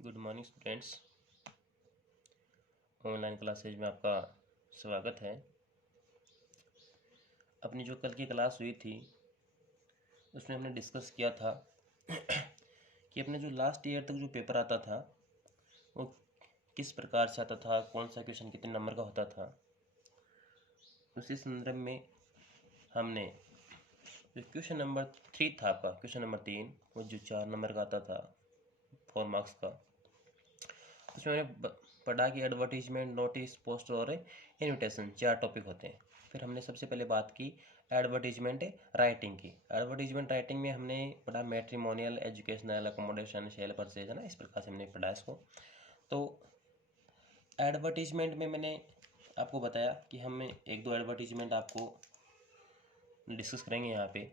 Good morning students. Online classes में आपका स्वागत है। अपनी जो कल की क्लास हुई थी उसमें हमने डिस्कस किया था कि अपने जो लास्ट ईयर तक जो पेपर आता था वो किस प्रकार से आता था, कौन सा क्वेश्चन कितने नंबर का होता था। उसी संदर्भ में हमने जो क्वेश्चन नंबर 3 था, आपका क्वेश्चन नंबर 3 वो जो 4 नंबर का आता था 4 मार्क्स का, उसमें मैंने पढ़ा कि एडवर्टीजमेंट, नोटिस, पोस्टर और इनविटेशन 4 टॉपिक होते हैं। फिर हमने सबसे पहले बात की एडवर्टीजमेंट राइटिंग की। एडवर्टीजमेंट राइटिंग में हमने पढ़ा matrimonial, educational, accommodation, cell purchase, है ना, इस प्रकार से हमने पढ़ा इसको। तो एडवर्टीजमेंट में मैंने आपको बताया कि हम एक दो एडवर्टीजमेंट आपको डिस्कस करेंगे यहाँ पे।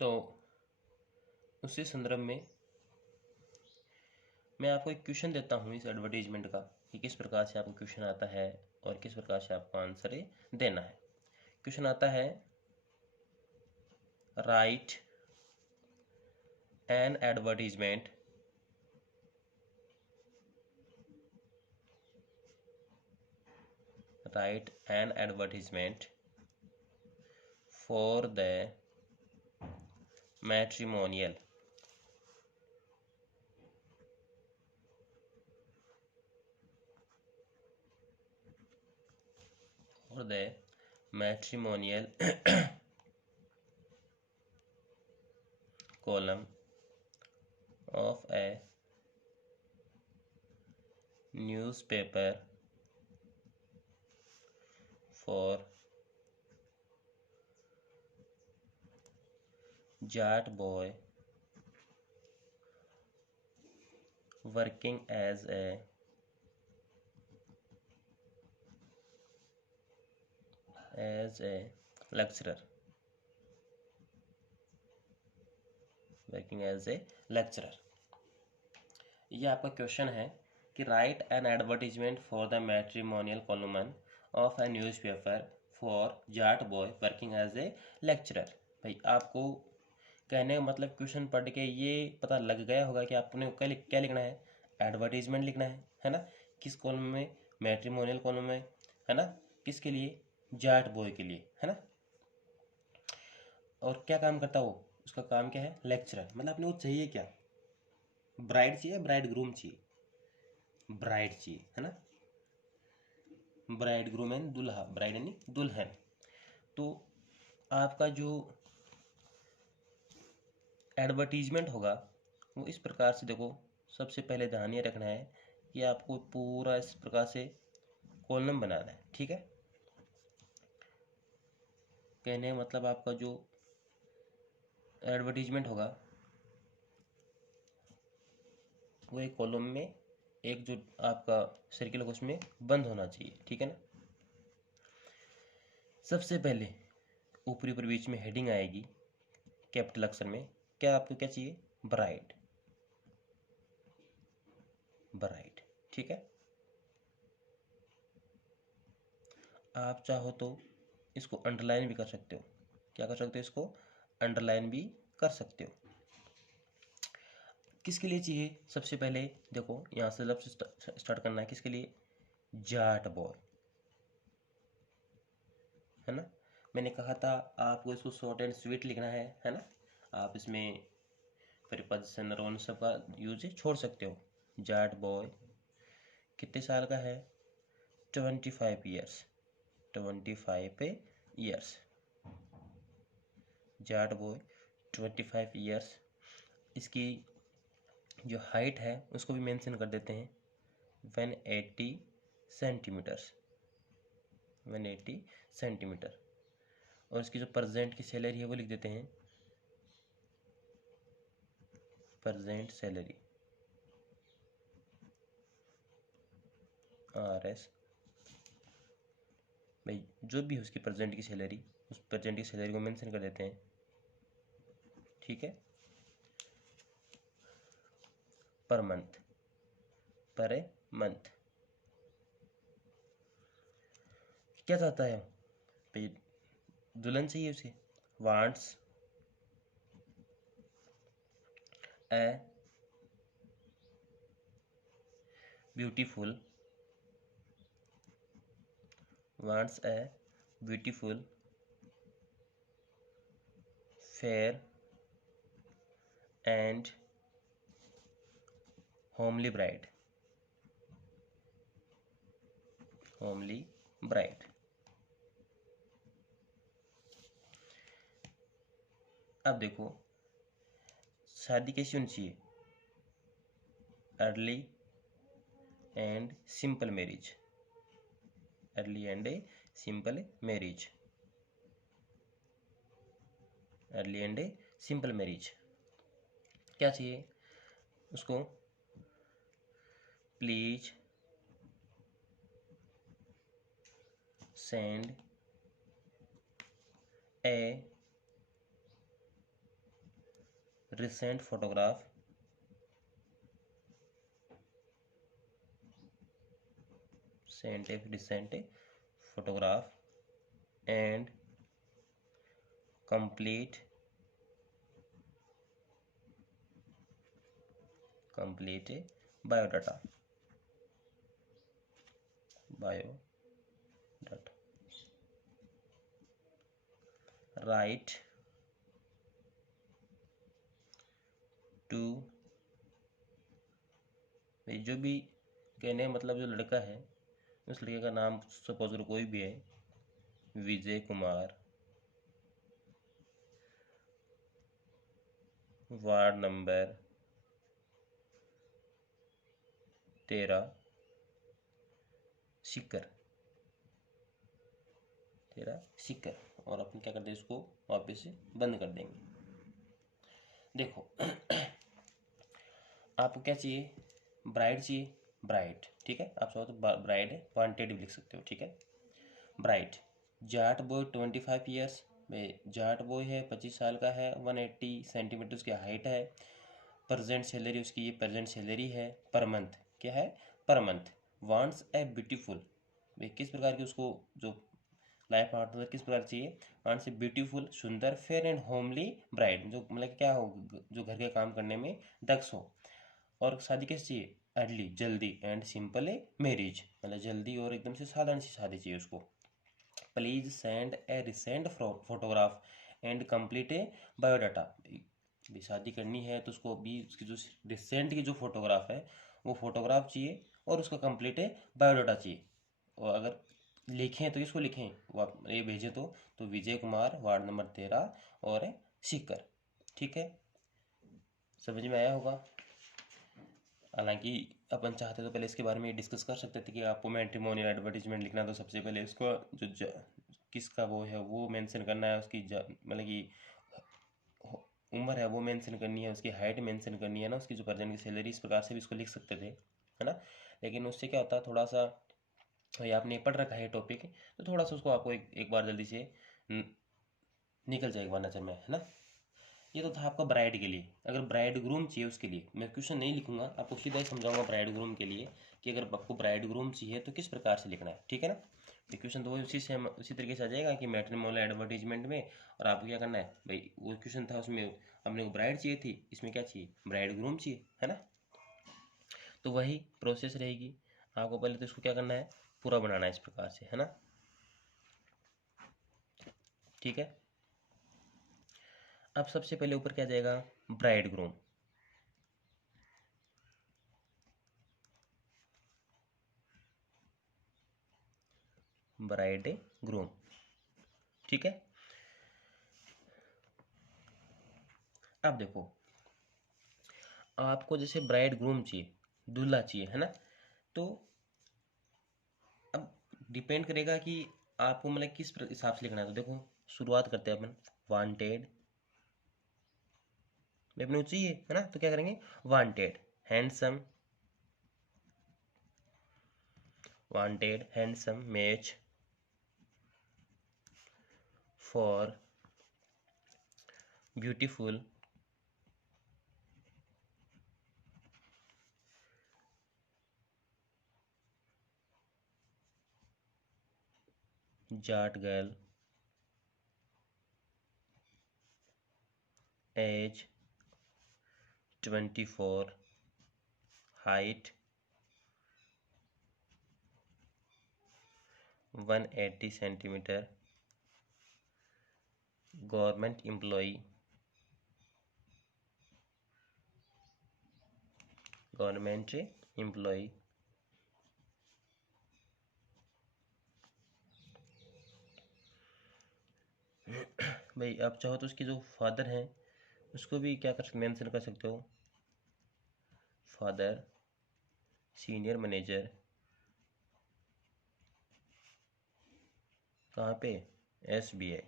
तो उसी संदर्भ में मैं आपको एक क्वेश्चन देता हूँ इस एडवर्टीजमेंट का कि किस प्रकार से आपको क्वेश्चन आता है और किस प्रकार से आपको आंसर देना है। क्वेश्चन आता है, right an advertisement for the matrimonial column of a newspaper for Jat boy working as a lecturer, ये आपका क्वेश्चन है कि write an advertisement for the matrimonial column of a newspaper for Jat boy working as a lecturer. भाई आपको कहने का मतलब question पढ़ के ये पता लग गया होगा कि आपने क्या लिखना है, एडवर्टीजमेंट लिखना है ना। किस कॉलम में? मैट्रिमोनियल कॉलम में, है ना। किसके लिए? जाट बॉय के लिए, है ना। और क्या काम करता वो? उसका काम क्या है? लेक्चरर। मतलब आपने वो चाहिए क्या? ब्राइड चाहिए, ब्राइड ग्रूम चाहिए? ब्राइड चाहिए, है ना। ब्राइड ग्रूम एंड दुल्हा, ब्राइड यानी दुल्हन। तो आपका जो एडवर्टीजमेंट होगा वो इस प्रकार से, देखो सबसे पहले ध्यान ये रखना है कि आपको पूरा इस प्रकार से कॉलम बनाना है, ठीक है। कहने का मतलब आपका जो एडवर्टीजमेंट होगा वो एक कॉलम में एक जो आपका सर्किल होगा उसमें बंद होना चाहिए, ठीक है ना। सबसे पहले ऊपरी ऊपर बीच में हेडिंग आएगी कैपिटल अक्षर में। क्या आपको क्या चाहिए? ब्राइड, ब्राइड, ठीक है। आप चाहो तो इसको अंडरलाइन भी कर सकते हो। क्या कर सकते हो? इसको अंडरलाइन भी कर सकते हो। किसके लिए चाहिए? सबसे पहले देखो यहाँ से लफ्ज़ स्टार्ट करना है। किसके लिए? जाट बॉय, है ना। मैंने कहा था आपको इसको शॉर्ट एंड स्वीट लिखना है ना। आप इसमें प्रीपोजिशन और उन सब का यूज छोड़ सकते हो। जाट बॉय कितने साल का है? 25 years, 25 years. Jat boy 25 years. इसकी जो हाइट है उसको भी मेंशन कर देते हैं 180 सेंटीमीटर्स, 180 सेंटीमीटर। और इसकी जो प्रेजेंट की सैलरी है वो लिख देते हैं प्रेजेंट सैलरी, RS। भाई जो भी है उसकी प्रेजेंट की सैलरी, उस प्रेजेंट की सैलरी को मेंशन कर देते हैं, ठीक है। पर मंथ, पर ए मंथ। क्या चाहता है भाई? दुल्हन चाहिए उसे। Wants A beautiful, wants a beautiful, fair and homely bride, homely bride। अब देखो शादी कैसी होनी चाहिए, early and simple marriage, early and simple marriage, early and simple marriage. क्या चाहिए उसको, please send A recent photograph sent a recent photograph and complete biodata, write to, जो भी कहने मतलब जो लड़का है उस लड़के का नाम सपोज करो कोई भी है, विजय कुमार, वार्ड नंबर 13, सीकर, और अपन क्या कर दें इसको वापस से बंद कर देंगे। देखो आपको क्या चाहिए, ब्राइड चाहिए, ब्राइड ठीक है, आप चाहो तो ब्राइड है वांटेड भी लिख सकते हो, ठीक है। Bride Jat boy 25 years, Jat boy है 25 साल का है, 180 सेंटीमीटर उसकी हाइट है, प्रेजेंट सैलरी उसकी ये प्रेजेंट सैलरी है, पर मंथ क्या है, per month. Wants a beautiful, किस प्रकार की उसको जो लाइफ पार्टनर किस प्रकार चाहिए, वांट्स ए ब्यूटीफुल सुंदर, फेयर एंड होमली ब्राइड, जो मतलब क्या हो, जो घर के काम करने में दक्ष हो। और शादी कैसे चाहिए, अर्ली जल्दी, एंड सिंपल मैरिज मतलब जल्दी और एकदम से साधारण सी शादी चाहिए उसको। Please send A recent photograph and complete A biodata, भी शादी करनी है तो उसको भी उसकी जो रिसेंट की जो फोटोग्राफ है वो फोटोग्राफ चाहिए और उसका कंप्लीट बायोडाटा चाहिए। और अगर लिखें तो इसको लिखें, वो आप ये भेजें तो विजय कुमार वार्ड नंबर 13 और सीकर, ठीक है। समझ में आया होगा। हालांकि अपन चाहते तो पहले इसके बारे में डिस्कस कर सकते थे कि आपको मैट्रिमोनियल एडवर्टीजमेंट लिखना तो सबसे पहले इसको जो किसका वो है वो मेंशन करना है, उसकी मतलब कि उम्र है वो मेंशन करनी है, उसकी हाइट मेंशन करनी है ना, उसकी जो प्रेजेंट की सैलरी, इस प्रकार से भी इसको लिख सकते थे, है ना। लेकिन उससे क्या होता है थोड़ा सा, ये आपने पढ़ रखा है टॉपिक तो थोड़ा सा उसको आपको एक बार जल्दी से निकल जाएगा नजर में, है ना। ये तो था आपका ब्राइड के लिए। अगर ब्राइड ग्रूम चाहिए उसके लिए मैं क्वेश्चन नहीं लिखूंगा, आपको सीधा ही समझाऊंगा ब्राइड ग्रूम के लिए कि अगर आपको ब्राइड ग्रूम चाहिए तो किस प्रकार से लिखना है, ठीक है ना। तो क्वेश्चन तो उसी से उसी तरीके से आ जाएगा कि मैट्रिमोनियल एडवर्टीजमेंट में, और आपको क्या करना है भाई, वो क्वेश्चन था उसमें हमने को ब्राइड चाहिए थी, इसमें क्या चाहिए, ब्राइड ग्रूम चाहिए, है ना। तो वही प्रोसेस रहेगी, आपको पहले तो इसको क्या करना है, पूरा बनाना है इस प्रकार से, है ना, ठीक है। अब सबसे पहले ऊपर क्या जाएगा, ब्राइड ग्रूम, ब्राइड ग्रूम, ठीक है। अब देखो आपको जैसे ब्राइड ग्रूम चाहिए, दूल्हा चाहिए, है ना। तो अब डिपेंड करेगा कि आपको मतलब किस हिसाब से लिखना है। तो देखो शुरुआत करते हैं अपन, वांटेड में अपने चाहिए, है ना, तो क्या करेंगे, wanted handsome, wanted handsome match for beautiful Jat girl age 24, height 180 centimetre, government employee, भाई आप चाहो तो उसके जो फादर हैं उसको भी क्या कर मेंशन कर सकते हो, फादर सीनियर मैनेजर, कहाँ पे, SBI,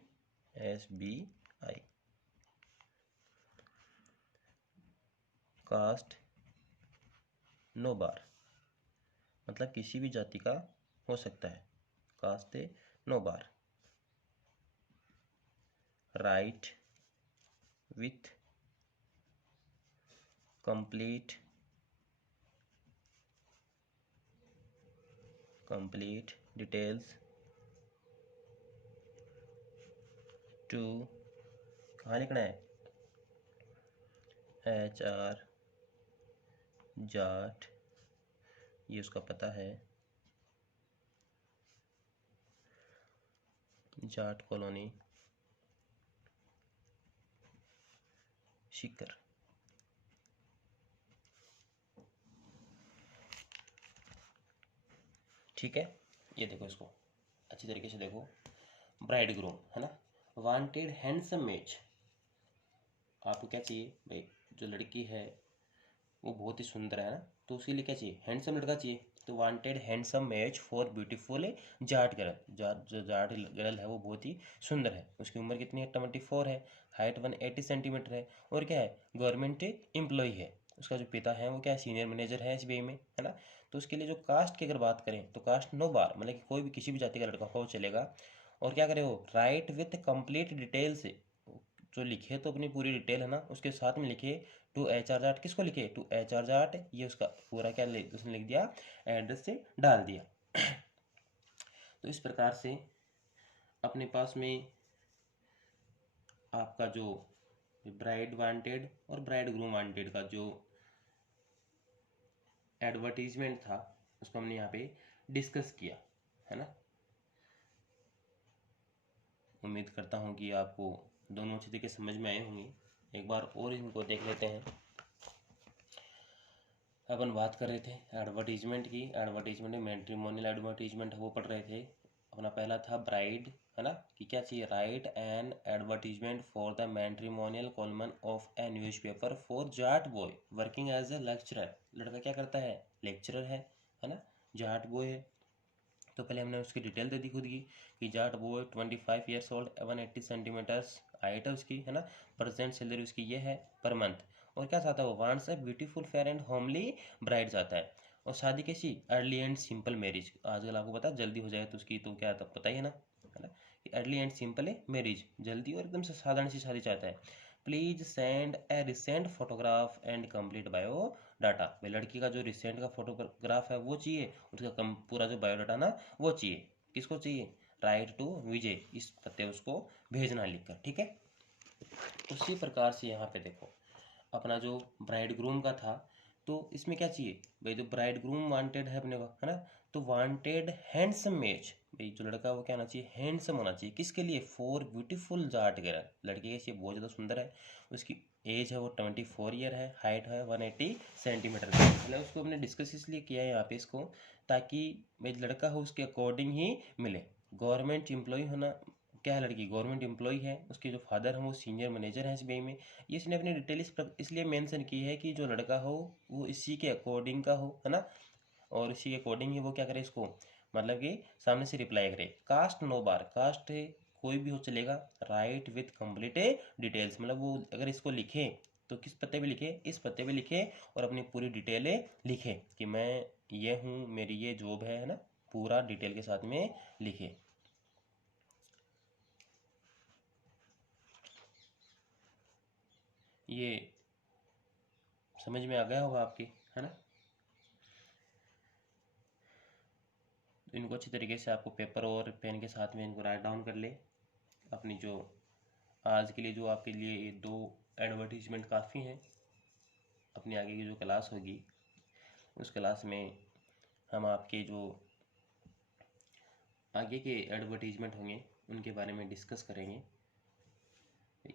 कास्ट नो बार, मतलब किसी भी जाति का हो सकता है, caste no bar, write with complete details to, कहाँ लिखना है, HR जाट, ये उसका पता है, जाट कॉलोनी सीकर। ठीक है, ये देखो इसको अच्छी तरीके से देखो, ब्राइड ग्रूम है ना, वांटेड हैंडसम मैच, आपको क्या चाहिए भाई, जो लड़की है वो बहुत ही सुंदर है ना, तो उसके लिए क्या चाहिए, हैंडसम लड़का चाहिए, तो wanted handsome match for beautiful Jat girl, जो जाट गर्ल है वो बहुत ही सुंदर है, उसकी उम्र कितनी है, 24 है, हाइट 180 सेंटीमीटर है, और क्या है, गवर्नमेंट एम्प्लॉय है, उसका जो पिता है वो क्या है, सीनियर मैनेजर है SBI में, है ना। तो उसके लिए जो कास्ट की अगर बात करें तो कास्ट नो बार, मतलब कि कोई भी किसी भी जाति का लड़का हो चलेगा, और क्या करे वो, राइट विथ कंप्लीट डिटेल्स, जो लिखे तो अपनी पूरी डिटेल है ना, उसके साथ में लिखे टू HR जाट, किसको लिखे, टू HR जाट, ये उसका पूरा क्या उसने लिख दिया, एड्रेस से डाल दिया। तो इस प्रकार से अपने पास में आपका जो ब्राइड वांटेड और ब्राइड ग्रूम वांटेड का जो एडवर्टीजमेंट था उसको हमने यहाँ पे डिस्कस किया, है ना। उम्मीद करता हूँ कि आपको दोनों अच्छी तरीके समझ में आए होंगे, एक बार और इनको देख लेते हैं। अपन बात कर रहे थे एडवर्टीजमेंट की, एडवर्टीजमेंट में मैट्रिमोनियल एडवर्टीजमेंट वो पढ़ रहे थे, अपना पहला था ब्राइड, है ना, कि क्या चाहिए, write an advertisement for the matrimonial column of a newspaper for Jat boy working as a lecturer, लड़का क्या करता है, लेक्चरर है ना, जाट बॉय है। तो पहले हमने उसकी डिटेल दे दी खुद की, कि Jat boy 25 years old, 180 centimetres height है उसकी, है ना, प्रेजेंट सैलरी उसकी ये है पर मंथ, और क्या चाहता है वो, wants a beautiful fair and homely bride चाहता है, और शादी कैसी, अर्ली एंड सिंपल मैरिज, आजकल आपको पता है जल्दी हो जाए तो उसकी तो क्या तब पता ही है ना, है ना, कि अर्ली एंड सिंपल मैरिज, जल्दी और एकदम से साधारण सी शादी चाहता है। Please send A recent photograph and complete bio data, भाई लड़की का जो रिसेंट का फोटोग्राफ है वो चाहिए, उसका पूरा जो बायोडाटा ना वो चाहिए, किसको चाहिए, राइट टू विजय, इस पते उसको भेजना लिखकर, ठीक है। उसी प्रकार से यहाँ पे देखो अपना जो ब्राइड ग्रूम का था, तो इसमें क्या चाहिए भाई, जो ब्राइड ग्रूम वांटेड है अपने को, है ना, तो वांटेड हैंडसम मैच, भाई जो लड़का वो क्या होना चाहिए, हैंडसम होना चाहिए, किसके लिए, फॉर ब्यूटीफुल जाट गर्ल, लड़की कैसी बहुत ज़्यादा सुंदर है, उसकी एज है वो 24 ईयर है, हाइट है 180 सेंटीमीटर, मतलब उसको हमने डिस्कस इसलिए किया है यहाँ पे इसको, ताकि भाई लड़का हो उसके अकॉर्डिंग ही मिले, गवर्नमेंट एम्प्लॉय होना, क्या है, लड़की गवर्नमेंट एम्प्लॉय है, उसके जो फादर हैं वो सीनियर मैनेजर हैं SBI में, ये इसने अपनी डिटेल इसलिए मेंशन की है कि जो लड़का हो वो इसी के अकॉर्डिंग का हो, है ना, और इसी के अकॉर्डिंग ही वो क्या करे इसको, मतलब कि सामने से रिप्लाई करे। कास्ट नो बार, कास्ट कोई भी हो चलेगा, राइट विथ कंप्लीट डिटेल्स, मतलब वो अगर इसको लिखे तो किस पते पे लिखे, इस पते पे लिखे, और अपनी पूरी डिटेलें लिखे कि मैं ये हूँ, मेरी ये जॉब है ना, पूरा डिटेल के साथ में लिखे। ये समझ में आ गया होगा आपके, है ना। तो इनको अच्छी तरीके से आपको पेपर और पेन के साथ में इनको राइट डाउन कर ले, अपनी जो आज के लिए जो आपके लिए ये 2 एडवर्टीजमेंट काफ़ी हैं, अपनी आगे की जो क्लास होगी उस क्लास में हम आपके जो आगे के एडवर्टीजमेंट होंगे उनके बारे में डिस्कस करेंगे।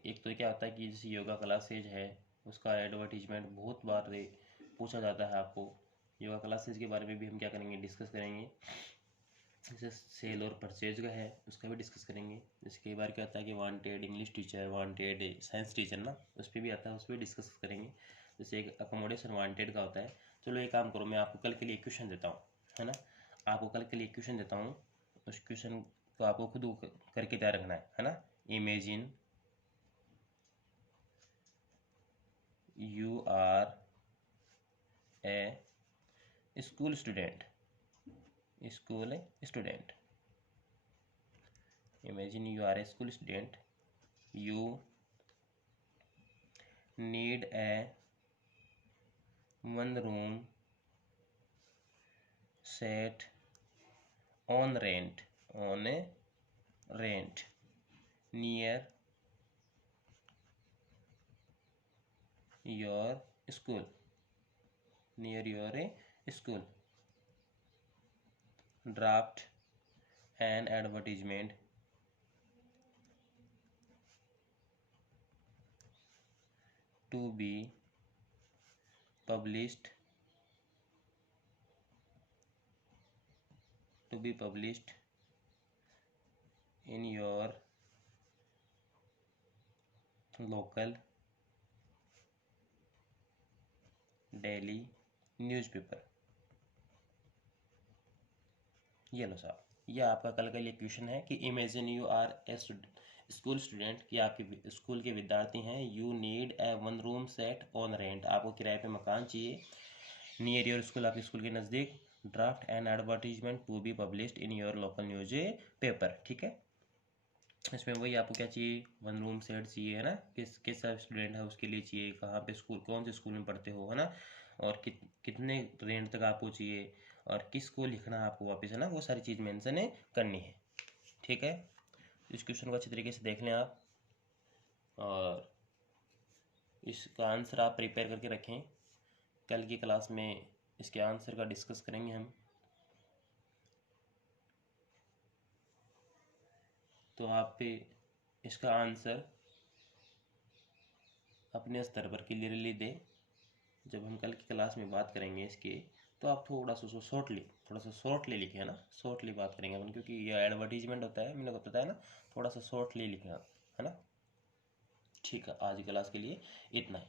एक तो क्या होता है कि जैसे योगा क्लासेज है उसका एडवर्टीजमेंट बहुत बार पूछा जाता है आपको। योगा क्लासेज के बारे में भी हम क्या करेंगे, डिस्कस करेंगे। जैसे सेल और परचेज का है उसका भी डिस्कस करेंगे। जैसे कई बार क्या होता है कि wanted English teacher, wanted science teacher ना, उस पर भी आता है, उस पर डिस्कस करेंगे। जैसे एक अकोमोडेशन वांटेड का होता है। चलो एक काम करो, मैं आपको कल के लिए क्वेश्चन देता हूँ, है ना। आपको कल के लिए क्वेश्चन देता हूँ, उस क्वेश्चन को आपको खुद करके तैयार रखना है ना। Imagine you are a school student. Imagine you are a school student. You need a one room set on rent near your school. Draft an advertisement to be published in your local daily newspaper. ये लो साहब, ये आपका कल का लिए question है कि imagine you are a school student, कि आपके स्कूल के विद्यार्थी हैं। You need a one room set on rent, आपको किराए पे मकान चाहिए। नियर योर स्कूल, आपके स्कूल के नज़दीक। Draft an advertisement to be published in your local newspaper, ठीक है। इसमें वही आपको क्या चाहिए, वन रूम सेट चाहिए, है ना। किस स्टूडेंट है उसके लिए चाहिए, कहाँ पे स्कूल, कौन से स्कूल में पढ़ते हो, है ना। और कितने रेंट तक आपको चाहिए, और किसको लिखना है आपको वापस, है ना। वो सारी चीज़ मेंशन करनी है, ठीक है। इस क्वेश्चन को अच्छी तरीके से देख लें आप, और इसका आंसर आप प्रिपेयर करके रखें। कल की क्लास में इसके आंसर का डिस्कस करेंगे हम। तो आप पे इसका आंसर अपने स्तर पर क्लियरली दे। जब हम कल की क्लास में बात करेंगे इसके, तो आप थोड़ा सा शॉर्टली लिखें, है ना। शॉर्टली बात करेंगे अपन, क्योंकि ये एडवर्टीजमेंट होता है, मैंने को पता है ना। थोड़ा सा शॉर्टली लिखना, है ना। ठीक है, आज की क्लास के लिए इतना ही।